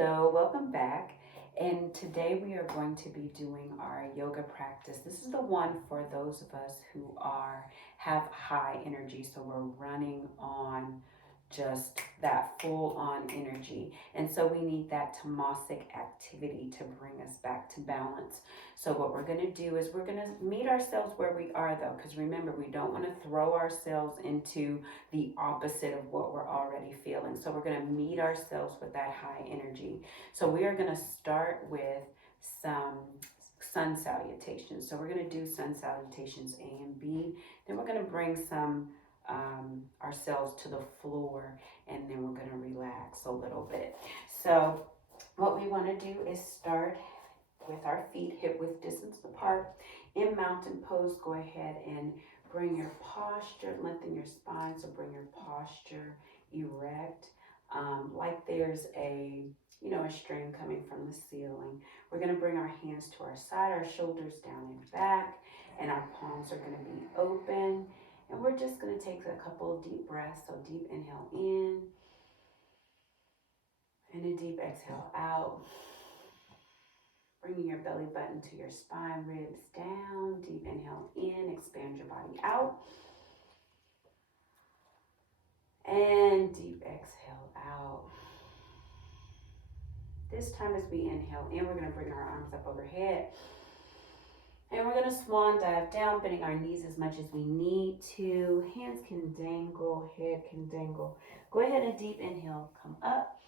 Hello, welcome back. And today we are going to be doing our yoga practice. This is the one for those of us who have high energy. So we're running on just that full on energy. And so we need that tamasic activity to bring us back to balance. So what we're going to do is we're going to meet ourselves where we are though, because remember, we don't want to throw ourselves into the opposite of what we're already feeling. So we're going to meet ourselves with that high energy. So we are going to start with some sun salutations. So we're going to do sun salutations A and B. Then we're going to bring some ourselves to the floor, and then we're going to relax a little bit. So what we want to do is start with our feet hip width distance apart. In mountain pose, go ahead and bring your posture, lengthen your spine, so bring your posture erect, like there's a string coming from the ceiling. We're going to bring our hands to our side, our shoulders down and back, and our palms are going to be open. And we're just going to take a couple of deep breaths. So deep inhale in, and a deep exhale out. Bringing your belly button to your spine, ribs down. Deep inhale in, expand your body out. And deep exhale out. This time as we inhale in, we're going to bring our arms up overhead. And we're going to swan dive down, bending our knees as much as we need to. Hands can dangle, head can dangle. Go ahead and deep inhale, come up.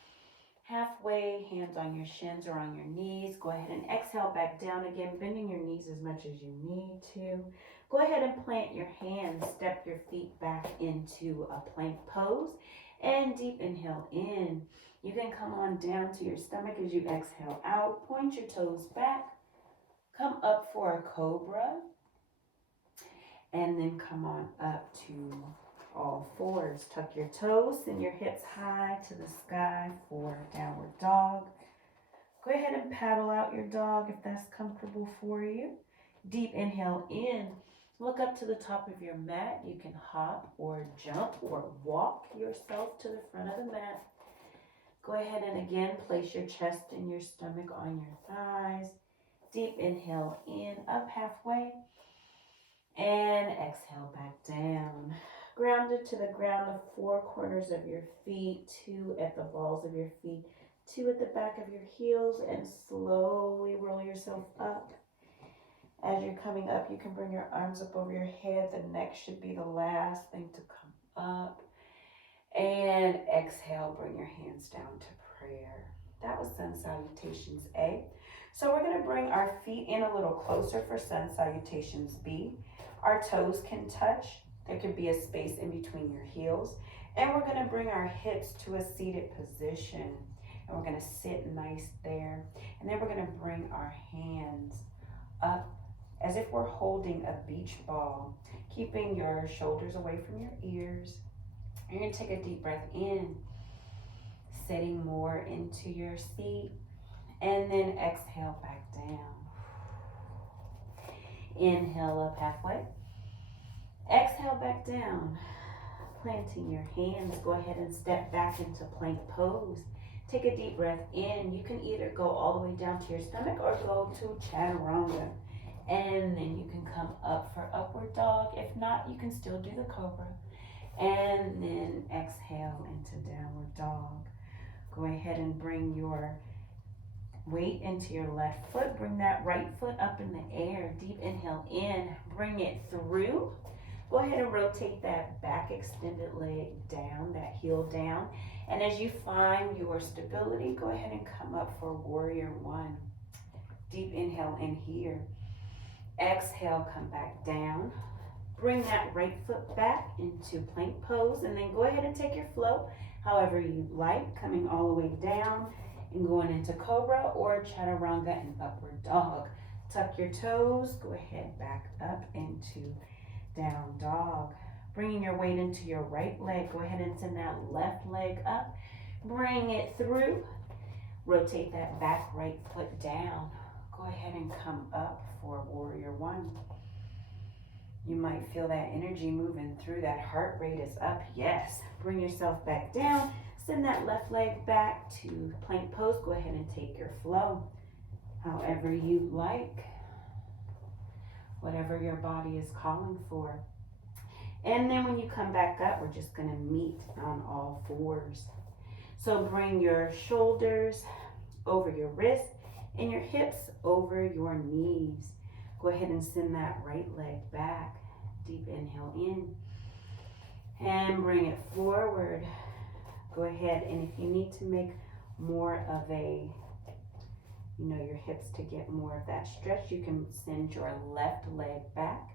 Halfway, hands on your shins or on your knees. Go ahead and exhale back down again, bending your knees as much as you need to. Go ahead and plant your hands, step your feet back into a plank pose. And deep inhale in. You can come on down to your stomach as you exhale out. Point your toes back. Come up for a cobra, and then come on up to all fours. Tuck your toes, send your hips high to the sky for downward dog. Go ahead and paddle out your dog if that's comfortable for you. Deep inhale in. Look up to the top of your mat. You can hop or jump or walk yourself to the front of the mat. Go ahead and again place your chest and your stomach on your thighs. Deep inhale in, up halfway, and exhale back down. Grounded to the ground, the four corners of your feet, 2 at the balls of your feet, 2 at the back of your heels, and slowly roll yourself up. As you're coming up, you can bring your arms up over your head. The neck should be the last thing to come up. And exhale, bring your hands down to prayer. That was sun salutations A. So we're going to bring our feet in a little closer for sun salutations B. Our toes can touch. There could be a space in between your heels. And we're going to bring our hips to a seated position. And we're going to sit nice there. And then we're going to bring our hands up as if we're holding a beach ball, keeping your shoulders away from your ears. You're going to take a deep breath in, sitting more into your seat. And then exhale back down. Inhale up halfway. Exhale back down. Planting your hands, go ahead and step back into plank pose. Take a deep breath in. You can either go all the way down to your stomach or go to chaturanga. And then you can come up for upward dog. If not, you can still do the cobra. And then exhale into downward dog. Go ahead and bring your weight into your left foot. Bring that right foot up in the air. Deep inhale in. Bring it through. Go ahead and rotate that back extended leg down, that heel down. And as you find your stability, go ahead and come up for warrior one. Deep inhale in here. Exhale, come back down. Bring that right foot back into plank pose. And then go ahead and take your flow however you like, coming all the way down and going into cobra or chaturanga and upward dog. Tuck your toes, go ahead back up into down dog. Bringing your weight into your right leg, go ahead and send that left leg up. Bring it through. Rotate that back right foot down. Go ahead and come up for warrior one. You might feel that energy moving through. That heart rate is up. Yes. Bring yourself back down. Send that left leg back to plank pose. Go ahead and take your flow however you like, whatever your body is calling for. And then when you come back up, we're just going to meet on all fours. So bring your shoulders over your wrists and your hips over your knees. Go ahead and send that right leg back. Deep inhale in and bring it forward. Go ahead, and if you need to make more of a, your hips to get more of that stretch, you can send your left leg back.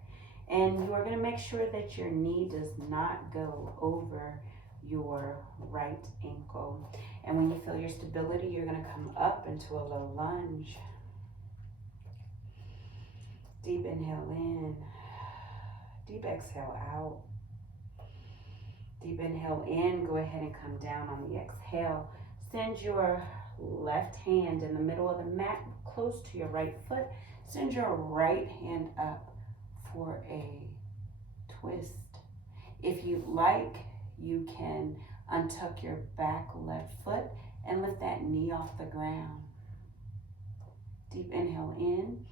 And you are going to make sure that your knee does not go over your right ankle. And when you feel your stability, you're going to come up into a low lunge. Deep inhale in. Deep exhale out. Deep inhale in. Go ahead and come down on the exhale. Send your left hand in the middle of the mat, close to your right foot. Send your right hand up for a twist. If you like, you can untuck your back left foot and lift that knee off the ground. Deep inhale in.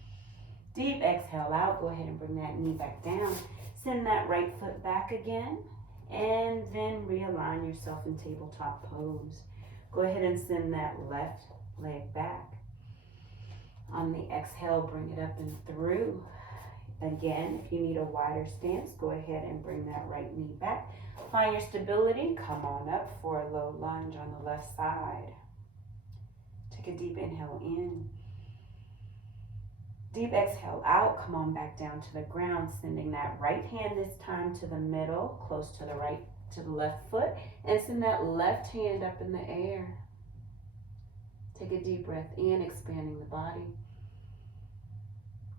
Deep exhale out. Go ahead and bring that knee back down. Send that right foot back again. And then realign yourself in tabletop pose. Go ahead and send that left leg back. On the exhale, bring it up and through. Again, if you need a wider stance, go ahead and bring that right knee back. Find your stability. Come on up for a low lunge on the left side. Take a deep inhale in. Deep exhale out. Come on back down to the ground, sending that right hand this time to the middle, close to the left foot, and send that left hand up in the air. Take a deep breath in, expanding the body.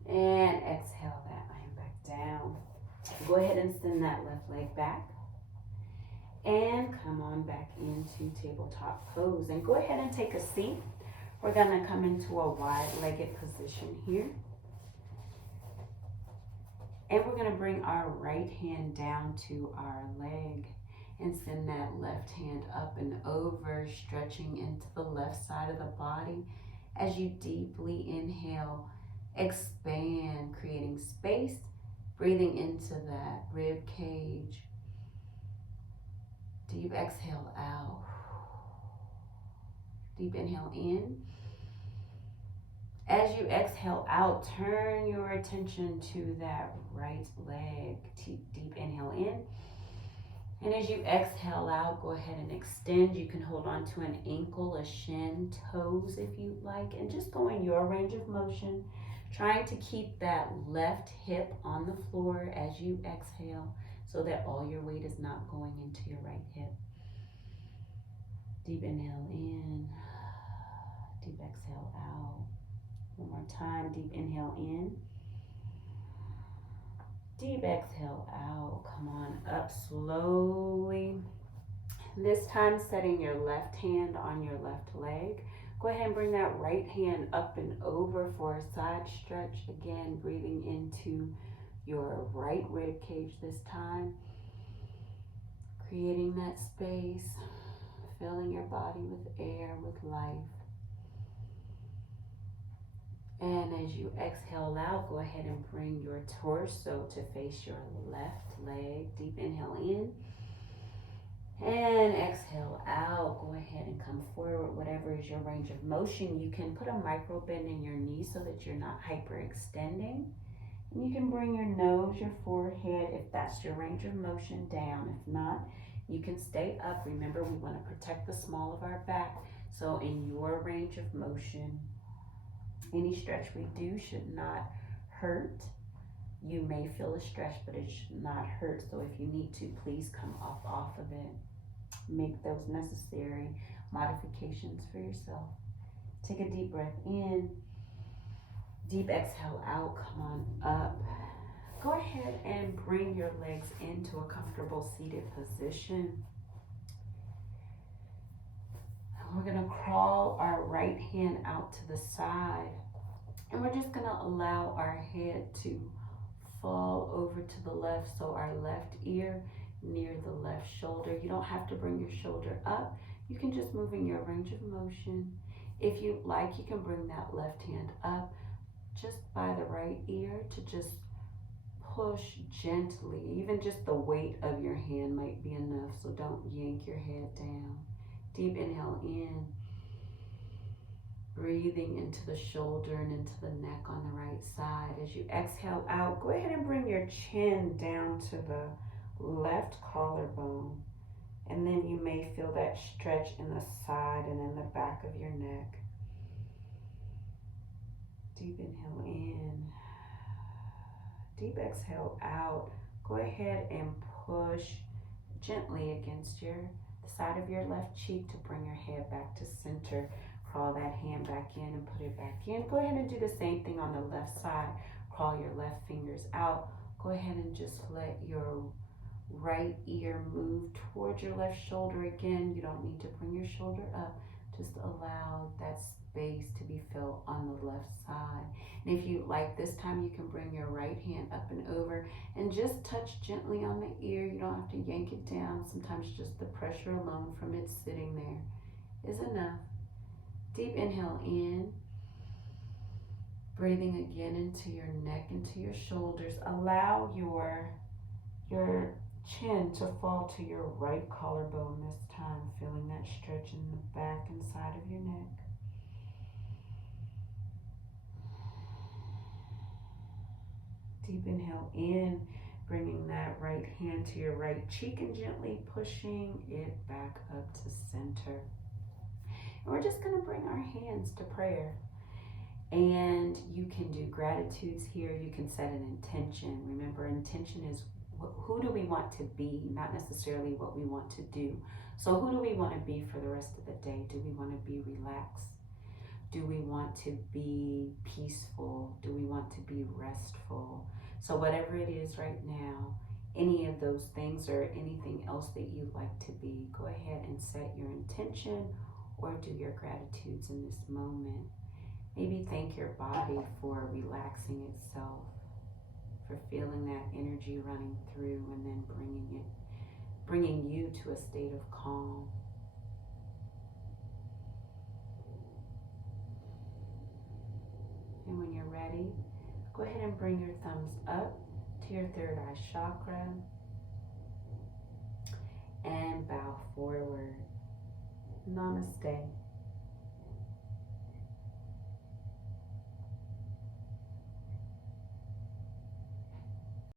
And exhale that line back down. Go ahead and send that left leg back. And come on back into tabletop pose. And go ahead and take a seat. We're going to come into a wide-legged position here. And we're going to bring our right hand down to our leg and send that left hand up and over, stretching into the left side of the body. As you deeply inhale, expand, creating space, breathing into that rib cage. Deep exhale out. Deep inhale in. As you exhale out, turn your attention to that right leg. Deep inhale in. And as you exhale out, go ahead and extend. You can hold on to an ankle, a shin, toes if you'd like, and just go in your range of motion, trying to keep that left hip on the floor as you exhale so that all your weight is not going into your right hip. Deep inhale in, deep exhale out. One more time, deep inhale in, deep exhale out. Come on up slowly. This time setting your left hand on your left leg. Go ahead and bring that right hand up and over for a side stretch. Again, breathing into your right rib cage this time. Creating that space, filling your body with air, with life. And as you exhale out, go ahead and bring your torso to face your left leg. Deep inhale in. And exhale out. Go ahead and come forward, whatever is your range of motion. You can put a micro bend in your knee so that you're not hyperextending. And you can bring your nose, your forehead, if that's your range of motion, down. If not, you can stay up. Remember, we want to protect the small of our back. So in your range of motion, any stretch we do should not hurt. You may feel a stretch, but it should not hurt. So if you need to, please come off of it. Make those necessary modifications for yourself. Take a deep breath in. Deep exhale out. Come on up. Go ahead and bring your legs into a comfortable seated position. We're going to crawl our right hand out to the side. And we're just going to allow our head to fall over to the left. So our left ear near the left shoulder. You don't have to bring your shoulder up. You can just move in your range of motion. If you like, you can bring that left hand up just by the right ear to just push gently. Even just the weight of your hand might be enough, so don't yank your head down. Deep inhale in, breathing into the shoulder and into the neck on the right side. As you exhale out, go ahead and bring your chin down to the left collarbone. And then you may feel that stretch in the side and in the back of your neck. Deep inhale in. Deep exhale out. Go ahead and push gently against the side of your left cheek to bring your head back to center. Crawl that hand back in and put it back in. Go ahead and do the same thing on the left side. Crawl your left fingers out. Go ahead and just let your right ear move towards your left shoulder again. You don't need to bring your shoulder up. Just allow that space to be felt on the left side. And if you like, this time you can bring your right hand up and over and just touch gently on the ear. You don't have to yank it down. Sometimes just the pressure alone from it sitting there is enough. Deep inhale in. Breathing again into your neck, into your shoulders. Allow your chin to fall to your right collarbone this time, feeling that stretch in the back and side of your neck. Deep inhale in, bringing that right hand to your right cheek and gently pushing it back up to center. And we're just going to bring our hands to prayer. And you can do gratitudes here. You can set an intention. Remember, intention is who do we want to be, not necessarily what we want to do. So who do we want to be for the rest of the day? Do we want to be relaxed? Do we want to be peaceful? Do we want to be restful? So whatever it is right now, any of those things or anything else that you'd like to be, go ahead and set your intention or do your gratitudes in this moment. Maybe thank your body for relaxing itself, for feeling that energy running through and then bringing you to a state of calm. And when you're ready, go ahead and bring your thumbs up to your third eye chakra and bow forward. Namaste.